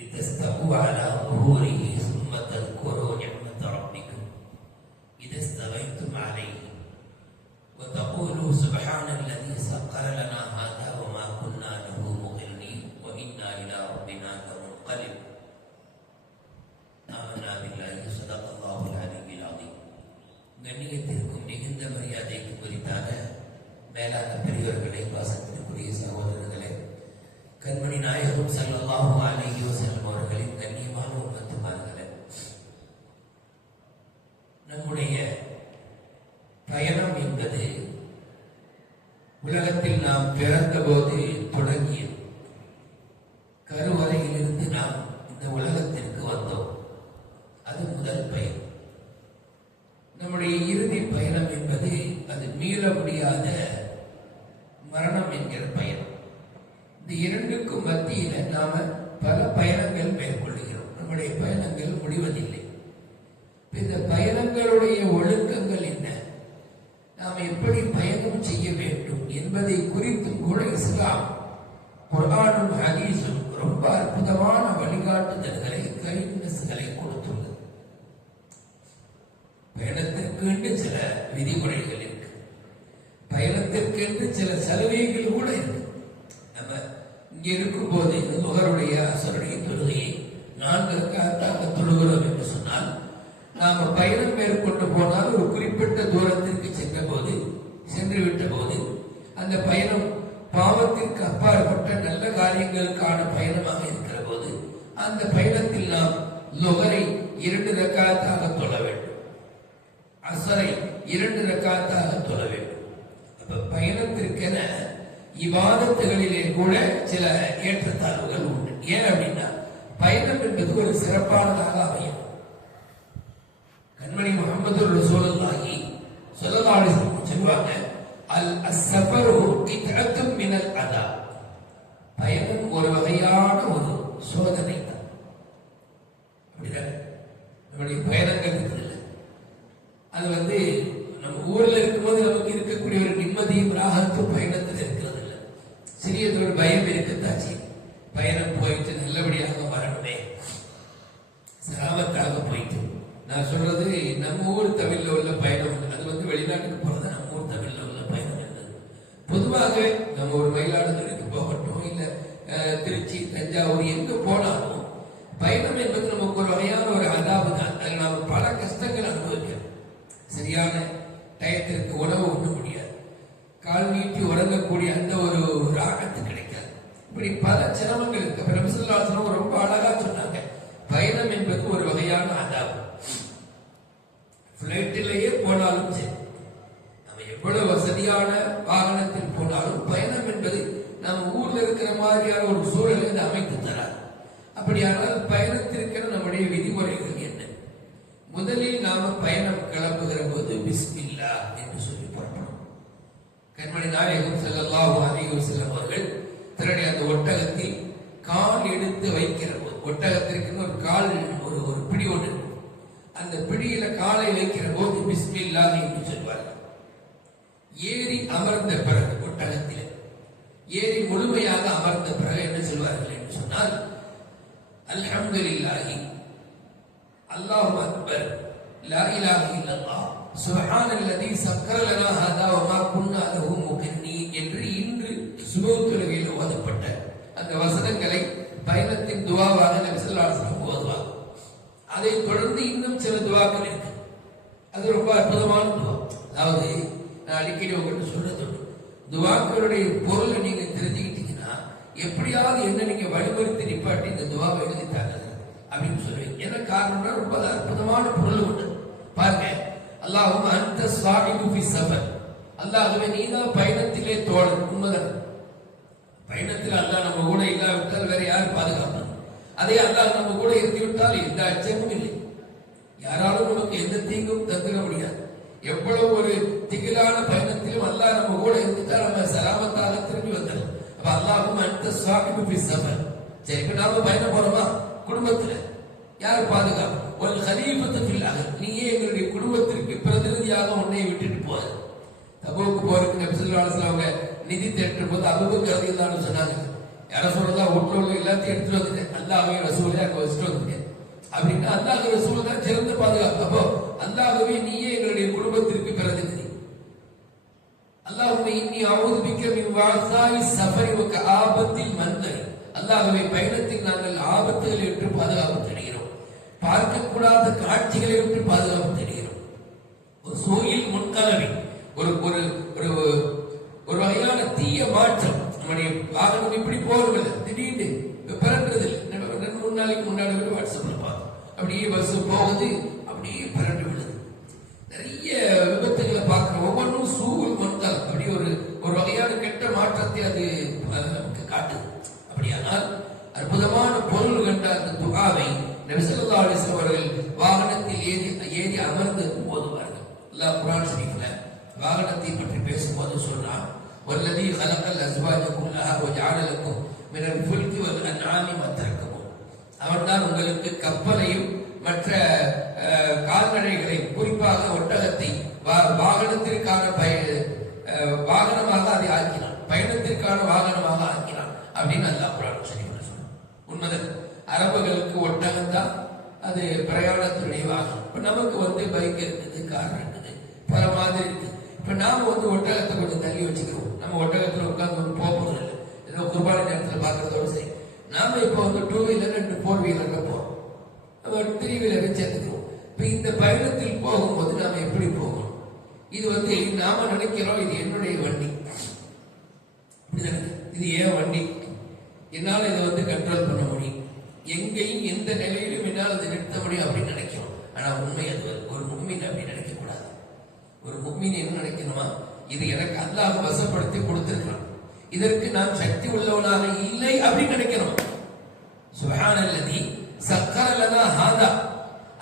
لتستووا على ظهوره ثم تذكروا نعمة ربكم إذا استويتم عليه وتقولوا سبحان الذي سخر لنا هذا وما كنا له مقرنين وإنا إلى ربنا لمنقلب آمنا بالله صدق الله العلي العظيم கண்ணியத்திற்கும் மிகுந்த மரியாதைக்கும் குறித்தான மேலான பெரியவர்களே வாசத்திற்குரிய சகோதரர்களே கண்மணி நாயகம் ஸல்லல்லாஹு அலைஹி வஸல்லம் அவர்களின் கண்ணியமான உம்மத்துமார்களே நம்முடைய பயணம் என்பது உலகத்தில் நாம் பிறந்தபோது தொடங்கிய கருவறையிலிருந்து நாம் இந்த உலகத்திற்கு வந்தோம். அது முதல் பயணம். நம்முடைய இறுதி பயணம் என்பது அது மீள முடியாத மரணம் என்கிற பயணம். இந்த இரண்டு நாம பல பயணங்கள் மேற்கொள்கிறோம். நம்முடைய பயணங்கள் முடிவதில்லை. இந்த பயணங்களுடைய ஒழுக்கங்கள் என்ன? நாம் எப்படி பயணம் செய்ய வேண்டும் என்பதை குறித்தும் கூட இஸ்லாம் குரானும் ஹதீஸும் ரொம்ப அற்புதமான வழிகாட்டுதல்களை கைவினசுகளை கொடுத்துள்ளது. பயணத்திற்கென்று சில விதிமுறைகள் இருக்கு. பயணத்திற்கென்று சில சலுகைகள் கூட இருக்கு. இருக்கும் போது இந்த நுகருடைய அசருடைய தொழுகையை நான்கு ரக்காத்தாக தொழுகிறோம் என்று சொன்னால் நாம பயணம் மேற்கொண்டு போனால் ஒரு குறிப்பிட்ட தூரத்திற்கு சென்ற போது சென்றுவிட்ட போது அந்த பயணம் பாவத்திற்கு அப்பாற்பட்ட நல்ல காரியங்களுக்கான பயணமாக இருக்கிற போது அந்த பயணத்தில் நாம் நுகரை இரண்டு ரக்காத்தாக தொழ வேண்டும். அசரை இரண்டு ரக்காத்தாக தொழ வேண்டும். அப்ப பயணத்திற்கென இவாதத்துகளிலே கூட சில ஏற்றத்தாழ்வுகள் உண்டு. ஏன் அப்படின்னா பயணம் என்பது ஒரு சிறப்பானதாக அமையும். கண்மணி முகமது ரசூலுல்லாஹி ஸல்லல்லாஹு அலைஹி சொல்வாங்க அல் அஸ்ஸஃபரு கித்அத்தும் மினல் அதா பயணம் ஒரு வகையான ஒரு சோதனை தான் அப்படிதானே நம்முடைய பயணங்கள் இருக்குதுல்ல அது வந்து நம்ம ஊர்ல இருக்கும்போது நமக்கு இருக்கக்கூடிய ஒரு நிம்மதியும் ராகத்தும் பயணத்தில் இருக்கிறது இல்ல சிறியதொரு பயம் இருக்கத்தான் செய்யும் பயணம் போயிட்டு நல்லபடியாக வரணுமே சிராமத்தாக போயிட்டு நான் சொல்றது நம்ம ஊர் தமிழ்ல உள்ள பயணம் இல்லை. அது போறது நம்ம ஊர் தமிழ்ல உள்ள பயணம் என்பது பொதுவாக நம்ம ஒரு மயிலாடுதுறைக்கு போகட்டும் இல்ல திருச்சி தஞ்சாவூர் எங்க போனாலும் பயணம் என்பது நமக்கு ஒரு வகையான ஒரு அதாவது தான் அதில் நாம் பல கஷ்டங்கள் அனுபவிக்கிறோம் சரியான டயத்திற்கு உணவு உண்ண முடியாது. கால் நீட்டி உறங்கக்கூடிய அந்த ஒரு ராகத்து கிடைக்காது. இப்படி பல சிரமங்கள் இருக்கு. அப்ப ரொம்ப அழகா சொன்னாங்க. பயணம் என்பது ஒரு வகையான அதாவது பிளைட்டிலேயே போனாலும் சரி நம்ம எவ்வளவு வசதியான வாகனத்தில் போனாலும் பயணம் என்பது நம்ம ஊர்ல இருக்கிற மாதிரியான ஒரு சூழலை இது அமைத்து தராது அப்படியானால் பயணத்திற்கென நம்முடைய விதிமுறைகள் என்ன? முதலில் நாம பயணம் கிளம்புகிற போது பிஸ்மில்லா என்று சொல்லி புறப்படும். கண்மணி நாயகம் ஸல்லல்லாஹு அலைஹி செல்லும் அவர்கள் திரடி அந்த ஒட்டகத்தில் கால் எடுத்து வைக்கிற போது ஒட்டகத்திற்கு ஒரு கால் ஒரு ஒரு பிடி ஒன்று அந்த பிடியில காலை வைக்கிற போது பிஸ்மில்லா என்று சொல்வார்கள். ஏறி அமர்ந்த பிறகு ஒட்டகத்தில். ஏறி முழுமையாக அமர்ந்த பிறகு என்ன சொல்வார்கள் என்று சொன்னால் அல்ஹம்துலில்லாஹி அல்லாஹு அக்பர். லா இலாஹ இல்லல்லாஹ். சுப்ஹானல்லதி சக்கர லனா ஹதா வமா குன்னா லஹு முகன்னீன் என்று இன்று சுபஹ் தொழுகையில் ஓதப்பட்ட அந்த வசனங்களை பயணத்தின் துவாவாக நபி ஸல்லல்லாஹு அலைஹி வஸல்லம் அதை தொடர்ந்து இன்னும் சில துவாக்கள் இருக்கு. அது ரொம்ப அற்புதமான துவா. அதாவது நான் அடிக்கடி உங்கள்கிட்ட சொல்றது துவாக்களுடைய பொருளை நீங்க தெரிஞ்சுக்கிட்டீங்கன்னா எப்படியாவது என்ன நீங்க வழிமறித்து நிப்பாட்டி இந்த துவாவை அப்படின்னு சொல்லுவீங்க என்ன காரணம்னா ரொம்ப அற்புதமான பொருள் உண்டு. பாருங்க. அல்லாஹும் அந்த சுவாமிகு சபர் சஃபர். நீ தான் பயணத்திலே தோழன். உண்மைதான்? பயணத்தில் அல்லாஹ் நம்ம கூட இல்லாவிட்டால் வேற யார் பாதுகாப்பு அதே அல்லாஹ் நம்ம கூட இருந்து விட்டால் எந்த அச்சமும் இல்லை. யாராலும் நமக்கு எந்த தீங்கும் தந்துட முடியாது. எவ்வளவு ஒரு திகிலான பயணத்திலும் அல்லாஹ் நம்ம கூட இருந்துட்டா நம்ம சலாமத்தாக திரும்பி வந்துடும் அப்ப அல்லாஹும் அந்த சுவாமி ஃபி சஃபர். சரி இப்ப நாம பயணம் போறோமா? குடும்பத்துல. யார் பாதுகாப்பு? ஒரு ஹலீபத்து நீயே எங்களுடைய குடும்பத்திற்கு பிரதிநிதியாக உன்னை விட்டுட்டு போற தபுக்கு போறதுக்கு நபி அவங்க நிதி திரட்டும் போது அபூபக்கர் ரலியல்லாஹு அன்ஹு சொன்னாங்க. யார சொல்றதா? வீட்டுல உள்ள எல்லாத்தையும் எடுத்துட்டு வந்துட்டேன். அல்லாவே ரசூலே அங்க வச்சுட்டு வந்துட்டேன். அப்படின்னா அல்லாஹ் ரசூல் தான் சிறந்த பாதுகாப்பு. அப்போ அல்லாகவே நீயே எங்களுடைய குடும்பத்திற்கு பிரதிநிதி. அல்லாஹ்வே இன்னி அவுது பிக்க மின் வாசாய் சஃபரி ஆபத்தில் மந்தரி. அல்லாகவே பயணத்தில் நாங்கள் ஆபத்துகளை விட்டு பாதுகாப்பு தேடுகிறோம் பார்க்கக்கூடாத காட்சிகளை விட்டு பாதுகாப்பு தெரிகிறோம் ஒரு சோயில் முன்கலவி ஒரு ஒரு ஒரு ஒரு வகையான தீய மாற்றம். நம்முடைய வாகனம் இப்படி போறதில்லை திடீர்னு பிறன்றது இல்லை. ரெண்டு மூணு நாளைக்கு முன்னாடி கூட வாட்ஸ்அப்ல பார்த்தோம். அப்படியே பஸ் போகுது அப்படியே பிறண்டு விழுது. நிறைய விபத்துகளை பார்க்கிறோம் ஒவ்வொன்றும் சூழல் முன்கலம். அப்படி ஒரு ஒரு வகையான கெட்ட மாற்றத்தை அது நமக்கு காட்டுது. அப்படியானால் அற்புதமான பொருள் கண்ட அந்த துகாவை நபிசல்லா அலிஸ்லாம் அவர்கள் வாகனத்தில் ஏறி ஏறி அமர்ந்து ஓதுவார்கள் அல்லாஹ் குரான் ஷரீஃப்ல வாகனத்தை பற்றி பேசும்போது சொன்னார் வல்லதி கலக்கல் அஸ்வாஜக்கும் ஜாடலுக்கும் மினல் புல்கி வல் அன்ஆமி மத்திரக்கவும் அவன்தான் உங்களுக்கு கப்பலையும் மற்ற கால்நடைகளை குறிப்பாக ஒட்டகத்தை வாகனத்திற்கான பய வாகனமாக அதை ஆக்கினான். பயணத்திற்கான வாகனமாக ஆக்கினான் அப்படின்னு அல்லாஹ் குரான் சொல்லி உண்மைதான். அரபுகளுக்கு ஒட்டகம் தான் அது பிரயாணத்துடைய இப்ப நமக்கு வந்து பைக் இருக்குது கார் இருக்குது பல மாதிரி இருக்குது. இப்ப நாம வந்து ஒட்டகத்தை கொஞ்சம் தள்ளி வச்சுக்கிறோம். நம்ம ஒட்டகத்துல உட்கார்ந்து ஒன்று போகிறது இல்லை. ஏதோ குர்பானி நேரத்துல பாக்குறதோட சரி. நாம இப்ப வந்து டூ வீலர் ரெண்டு ஃபோர் வீலர்ல போறோம். ஒரு த்ரீ வீலர் சேர்த்துக்கிறோம் இப்ப இந்த பயணத்தில் போகும்போது நாம எப்படி போகணும்? இது வந்து நாம நினைக்கிறோம் இது என்னுடைய வண்டி. இது ஏன் வண்டி? என்னால இதை வந்து கண்ட்ரோல் பண்ண எங்கேயும் எந்த நிலையிலும் என்னால் அதை நிறுத்த முடியும் அப்படின்னு நினைக்கிறோம். ஆனா உண்மை அது. ஒரு மும்மின் அப்படி நினைக்க கூடாது ஒரு மும்மின் என்ன நினைக்கணுமா? இது எனக்கு அல்லாஹ் வசப்படுத்தி கொடுத்திருக்கிறான். இதற்கு நான் சக்தி உள்ளவனாக இல்லை அப்படின்னு நினைக்கணும். சுஹானல்லதி சக்கரலனா ஹாதா.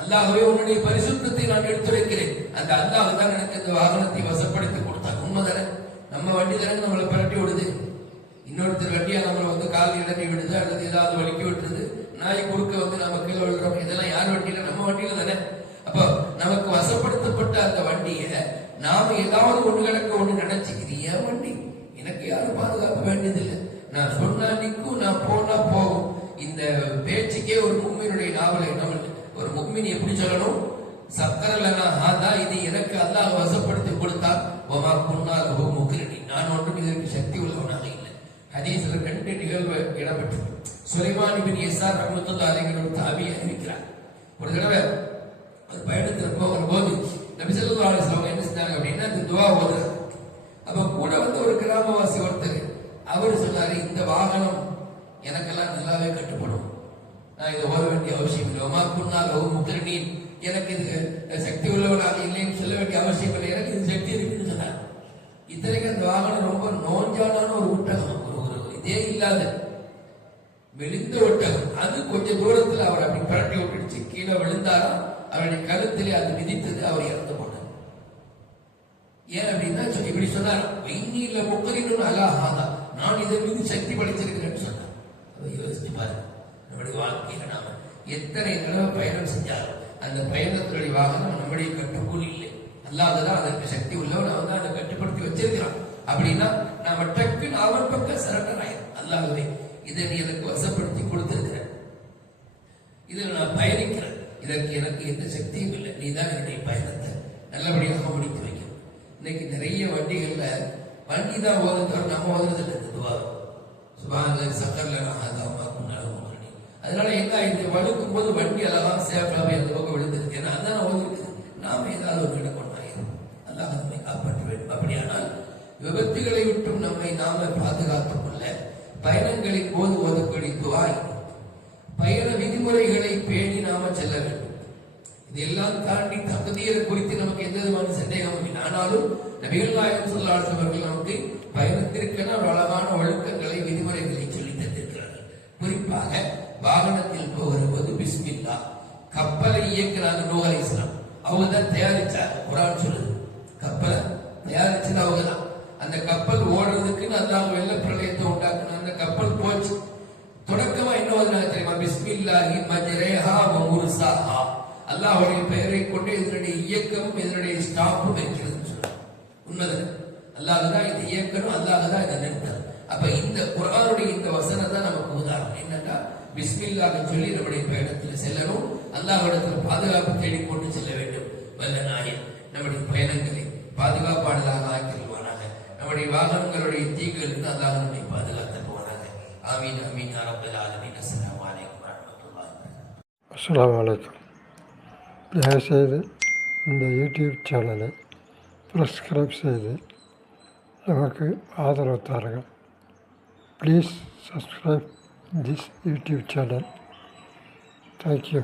அல்லாஹ்வே உன்னுடைய பரிசுத்தத்தை நான் எடுத்துரைக்கிறேன். அந்த அல்லாஹ் தான் எனக்கு இந்த வாகனத்தை வசப்படுத்தி கொடுத்தான். உண்மைதானே நம்ம வண்டி தானே நம்மளை பரட்டி விடுது. இன்னொருத்தர் வண்டியா நம்மளை வந்து கால் இடறி விடுது அல்லது ஏதாவது வலிக்கி விட்டுருது. நாய் குறுக்க வந்து நம்ம கீழே விழுறோம். இதெல்லாம் யார் வண்டியில? நம்ம வண்டியில தானே. அப்போ நமக்கு வசப்படுத்தப்பட்ட அந்த வண்டியை நாம ஏதாவது ஒன்று கிடக்க ஒன்று நினைச்சுக்கிறது ஏன் வண்டி? எனக்கு யாரும் பாதுகாப்பு வேண்டியதில்லை. நான் சொன்னா நிற்கும் நான் போனா போகும். இந்த பேச்சுக்கே ஒரு முக்மீனுடைய நாவல் என்ன ஒரு முக்மீன் எப்படி சொல்லணும்? சக்கரலனா ஆதா இது எனக்கு அல்லாஹ் வசப்படுத்தி கொடுத்தான் ஒமா குன்னால் முக்கிரணி நான் ஒன்றும் இதற்கு சக்தி உள்ளவனாக இல்லை. ஹதீஸ்ல கண்டு நிகழ்வு இடம்பெற்றது சுலைமான் பின் எஸ்ஆர் ரஹமத்துல்லா அலைங்கிற ஒரு தாபி அறிவிக்கிறார். ஒரு தடவை ஒரு பயணத்தில் போகிற போது நபிசல்லா அலிஸ்லாம் என்ன செஞ்சாங்க அப்படின்னா இந்த துவா ஓதுறாங்க அப்ப கூட வந்து ஒரு கிராமவாசி ஒருத்தர் அவர் சொன்னாரு இந்த வாகனம் எனக்கெல்லாம் நல்லாவே கட்டுப்படும். நான் இதை ஓத வேண்டிய அவசியம் இல்லை. ஒமா குன்னால் ஓ முக்கிரணீன் எனக்கு இது சக்தி உள்ளவனாக இல்லைன்னு சொல்ல வேண்டிய அவசியம் இல்லை. எனக்கு இது சக்தி இருக்குன்னு சொன்னார். இத்தனைக்கு அந்த வாகனம் ரொம்ப நோஞ்சானான ஒரு ஊட்டகம். ஒரு ஒரு இதே இல்லாத மெலிந்த ஒட்டகம். அது கொஞ்ச தூரத்துல அவர் அப்படி புரட்டி விட்டுடுச்சு. கீழே விழுந்தாரா? அவருடைய கழுத்திலே அது மிதித்தது அவர் இறந்து போனார். ஏன் அப்படின்னா சொல்லி இப்படி சொன்னார் வெந்நீர்ல முக்கரின்னு அல்லாஹாதா நான் இதன் மீது சக்தி படைச்சிருக்கிறேன்னு சொன்னார். அதை யோசிச்சு பாருங்க. நம்முடைய வாழ்க்கையில நாம எத்தனை தடவை பயணம் செஞ்சாலும் அந்த பயணத்துடைய வாகனம் நம்முடைய கட்டுக்குள் இல்லை. அல்லாததான் அதற்கு சக்தி உள்ளவன். அவன் தான் அதை கட்டுப்படுத்தி வச்சிருக்கிறான். அப்படின்னா நாம டக்குன்னு அவன் பக்கம் சரண்டர் ஆயிரும். அல்லாஹ்வே இதை நீ எனக்கு வசப்படுத்தி கொடுத்திருக்கிற. இதில் நான் பயணிக்கிறேன். இதற்கு எனக்கு எந்த சக்தியும் இல்லை. நீ தான் என்னுடைய பயணத்தை நல்லபடியாக முடித்து வைக்கணும் இன்னைக்கு நிறைய வண்டிகளில் வண்டி தான் ஓதுறத நம்ம ஓதுறது இல்லை துவா சுபாங்க சக்கர்ல அதாமா குன்னாலும் அதனால என்ன இந்த வழுக்கும் போது வண்டி அழகா சேஃபாகவே அந்த பக்கம் விழுந்திருக்கு ஏன்னா அதான் ஓதிருக்குது நாம ஏதாவது ஒரு இடம் கொண்டாயிரும் அல்லாஹ் நம்மை காப்பாற்ற வேண்டும் அப்படியானால் விபத்துகளை விட்டும் நம்மை நாம பாதுகாத்துக் கொள்ள பயணங்களின் போது ஓதக்கூடிய துவாய். பயண விதிமுறைகளை பேணி நாம செல்ல வேண்டும். இதெல்லாம் தாண்டி தகுதியர் குறித்து நமக்கு எந்த விதமான சந்தேகமும் இல்லை. ஆனாலும் நபிகள் நாயகம் சொல்லாசம் அவர்கள் நமக்கு பயணத்திற்கென ஒரு அழகான ஒழுக்கங்களை விதிமுறைகளை சொல்லி தந்திருக்கிறார்கள். குறிப்பாக வாகனத்தில் போகிற போது பிஸ்மில்லா கப்பலை இயக்கிறாங்க நூகலை இஸ்லாம் அவங்க தான் தயாரிச்சாங்க. குரான் சொல்லுது. கப்பலை தயாரிச்சது அவங்க தான் அந்த கப்பல் ஓடுறதுக்குன்னு அல்லாஹ் வெள்ள பிரளயத்தை உண்டாக்குன அந்த கப்பல் போச்சு. தொடக்கமா என்ன ஓதுனாங்க தெரியுமா? பிஸ்மில்லாஹி மஜ்ரேஹா வ முர்சாஹா அல்லாஹ்வுடைய பெயரை கொண்டு இதனுடைய இயக்கமும் இதனுடைய ஸ்டாப்பும் இருக்கிறதுன்னு சொல்றாங்க. அல்லாஹ் தான் இதை இயக்கணும் அல்லாஹ் தான் இதை நிறுத்தணும். அப்ப இந்த குரானுடைய இந்த வசனம் தான் என்னன்னா பிஸ்மில்லாக சொல்லி நம்முடைய பயணத்தில் செல்லணும். அல்லாஹிடத்தில் பாதுகாப்பு தேடி கொண்டு செல்ல வேண்டும். வல்ல நாயன் நம்முடைய பயணங்களை பாதுகாப்பானதாக ஆக்கிடுவானாக நம்முடைய வாகனங்களுடைய தீங்குகளுக்கு அல்லாஹ் நம்மை பாதுகாத்து போனாங்க ஆமீன் அமீன் அரபல் ஆலமீன். அஸ்லாம் அலைக்கும் வரமத்துல்லாஹி அஸ்லாம் அஸ்ஸலாமு அலைக்கும். தயவுசெய்து இந்த யூடியூப் சேனலை சப்ஸ்கிரைப் செய்து நமக்கு ஆதரவு தாருங்கள். Please subscribe this YouTube channel. Thank you